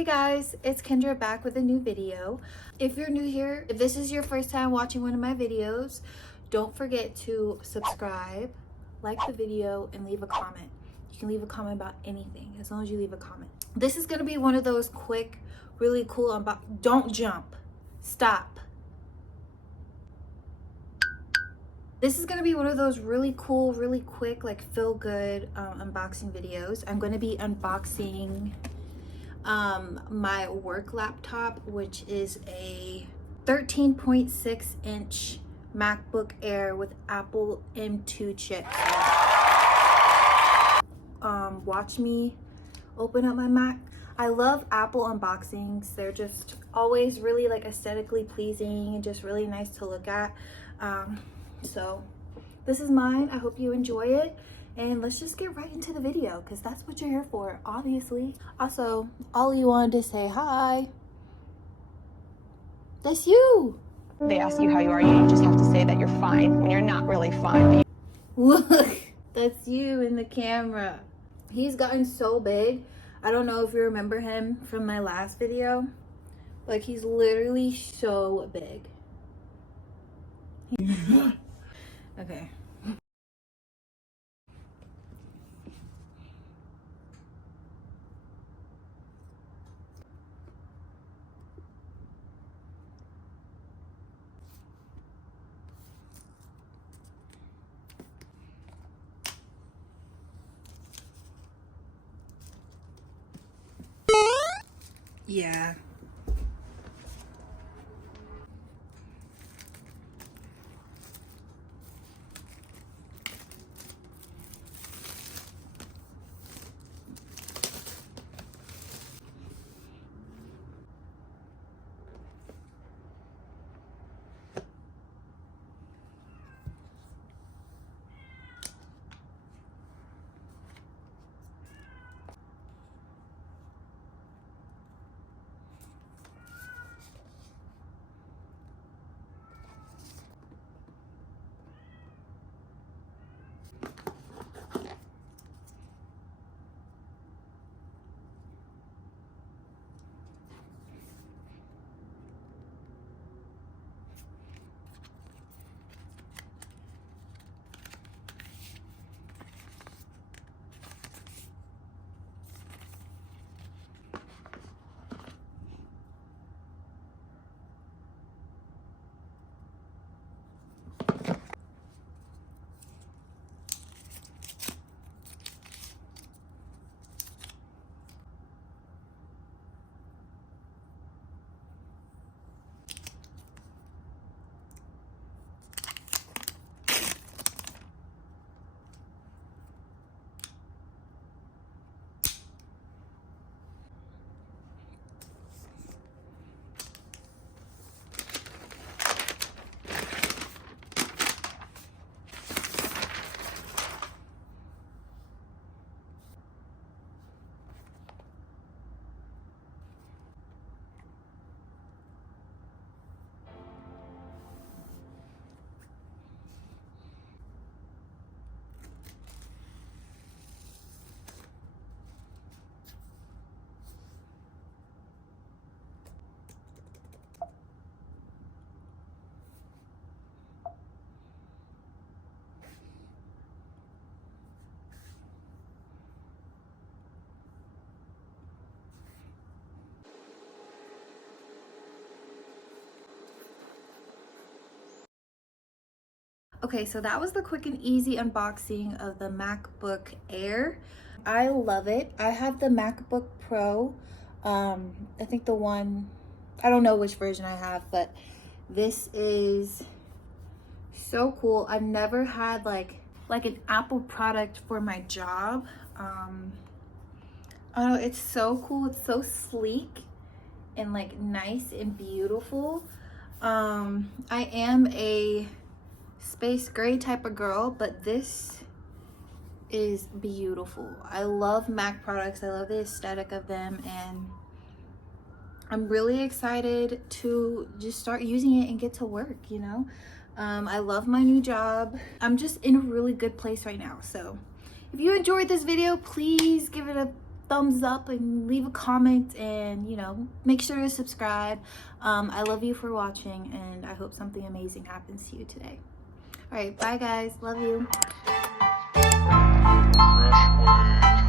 Hey guys, it's Kendra back with a new video. If you're new here, if this is your first time watching one of my videos, don't forget to subscribe, like the video, and leave a comment. You can leave a comment about anything as long as you leave a comment. This is gonna be one of those quick, really cool don't jump, stop. This is gonna be one of those really cool, really quick, like feel good unboxing videos. I'm gonna be unboxing my work laptop, which is a 13.6 inch MacBook Air with Apple M2 chips. Watch me open up my Mac. I love Apple unboxings. They're just always really like aesthetically pleasing and just really nice to look at. So this is mine. I hope you enjoy it. And let's just get right into the video because that's what you're here for, obviously. Also, Ollie wanted to say hi. That's you. They ask you how you are, you just have to say that you're fine when you're not really fine. Look, that's you in the camera. He's gotten so big. I don't know if you remember him from my last video. Like, he's literally so big. Okay. Yeah. Okay, so that was the quick and easy unboxing of the MacBook Air. I love it. I have the MacBook Pro. I think the one, I don't know which version I have, but this is so cool. I've never had like an Apple product for my job. I don't know, it's so cool. It's so sleek and like nice and beautiful. I am a space gray type of girl, but this is beautiful. I love Mac products. I love the aesthetic of them, and I'm really excited to just start using it and get to work, you know. I love my new job. I'm just in a really good place right now. So if you enjoyed this video, please give it a thumbs up and leave a comment, and you know, make sure to subscribe. I love you for watching, and I hope something amazing happens to you today. All right, bye guys, love you. Fresh waves.